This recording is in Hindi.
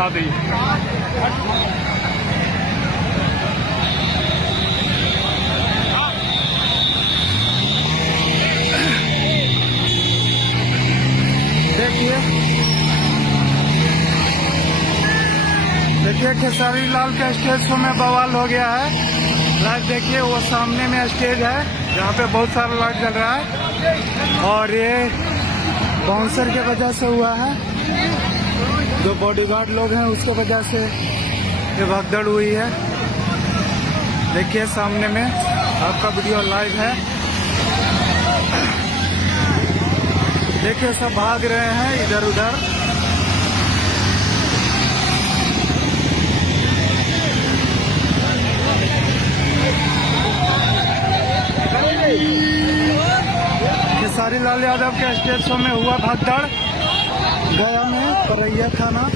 दिखा दी। देखिए खेसारी लाल का स्टेज शो में बवाल हो गया है। लाइव देखिए, वो सामने में स्टेज है जहाँ पे बहुत सारा लाइट जल रहा है और ये बाउंसर के वजह से हुआ है। जो बॉडीगार्ड लोग हैं उसके वजह से ये भगदड़ हुई है। देखिए सामने में आपका वीडियो लाइव है। देखिए सब भाग रहे हैं इधर उधर। खेसारी लाल यादव के स्टेज शो में हुआ भगदड़ गया में परैया थाना।